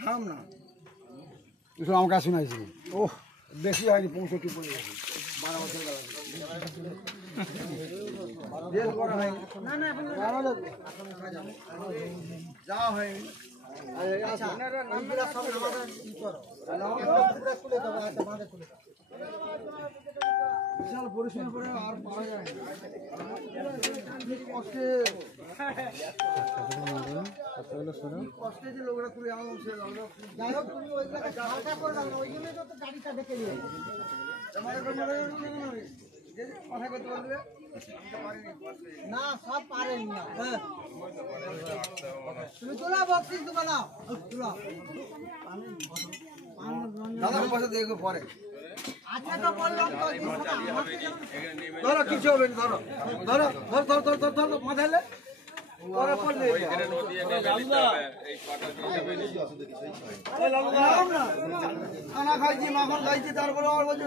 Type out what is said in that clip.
থাম না, তুই সব আমাকে শুনাইছি। ওহ বেশি হয়নি, 65 পড়ে গেছে, 12 বছর গেল। যাওয়া হয়নি। বিশাল পরিশ্রম করে আর পাওয়া যায় কষ্টে, কষ্টে যে লোকরা তুলে আনলাম সে যাই হোক তুমি ওই জন্যই তো গাড়িটা দেখে নিয়ে কথা করতে বলবে না, সব পারেন না। তুমি তোলা বক্সিস তো বানাও, দাদা পয়সা দিয়ে পরে। আচ্ছা তো বললাম ধরো, কিছু হবে না, ধরো ধরো ধর ধর ধর ধর ধর মাথালে পরে পড়লে খানা খাইছি, মাখন খাইছি, তারপরে আর বলছি